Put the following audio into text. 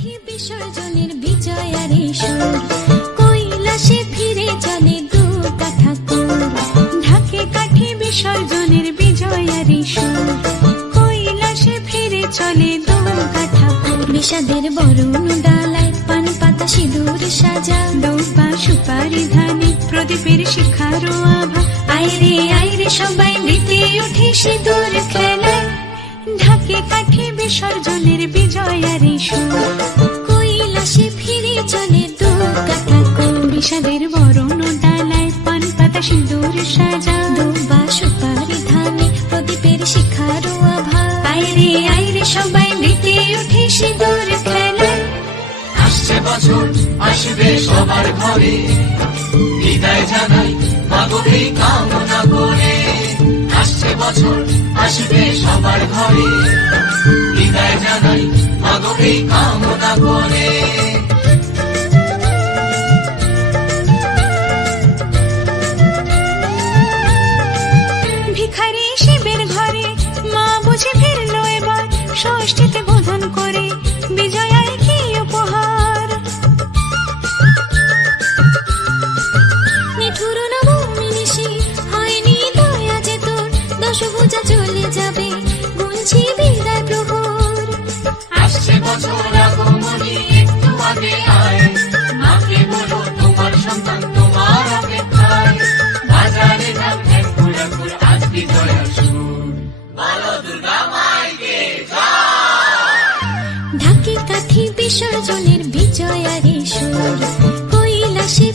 কাঠি বিসর্জনের বিজয়ারে সুর, কৈলাসে ফিরে চলে দু কাঠা কুর। ঢাকে কাঠি বিসর্জনের বিজয়ারে সুর, কৈলাসে ফিরে চলে দু কাঠা কুর। বিষাদের বরণ ডালায় পান পাতা সিঁদুর সাজা, দৌপা সুপারি ধানে প্রদীপের শিখারো আভা। আইরে সবাই মেতে উঠে সিঁদুর খেলায়, ঢাকে কাঠি বিসর্জনের বিজয়ারে সুর, কৈলাসে ফিরে চলে দু কাঠা কুর। বিষাদের বরণ ডালায় পান পাতা সিঁদুর সাজা, দৌপা সুপারি ধানে প্রদীপের শিখারো আভা। আইরে সবাই মেতে উঠে সিঁদুর খেলায়। আসছে বছর আসবে সবার ঘরে, বিদায় জানাই মাগোকে কামনা করে। আসছে বছর আসবে সবার ঘরে, বিদায় জানাই মাগোকে কামনা করে। ভিখারি শিবের ঘরে মা বুঝে ফিরলো এবার, ষষ্ঠীতে বোধন করে বিজয়ায় কি উপহার। নিঠুর নবমী নিশি হয়নি দয়া যে তোর, দশভুজা চলে যাবে গুনছি বিদায় প্রহর। আসছে বছর আগমনী একটু আগে আয়, মাকে বলো তোমার সন্তান তোমার অপেক্ষায়। বাজারে ধান ঘুরে আজ বিজয়ার সুর, বলো দুর্গা মাইকে ঢাকে কাঠি বিসর্জনের বিজয়ারে সুর, কৈলাসে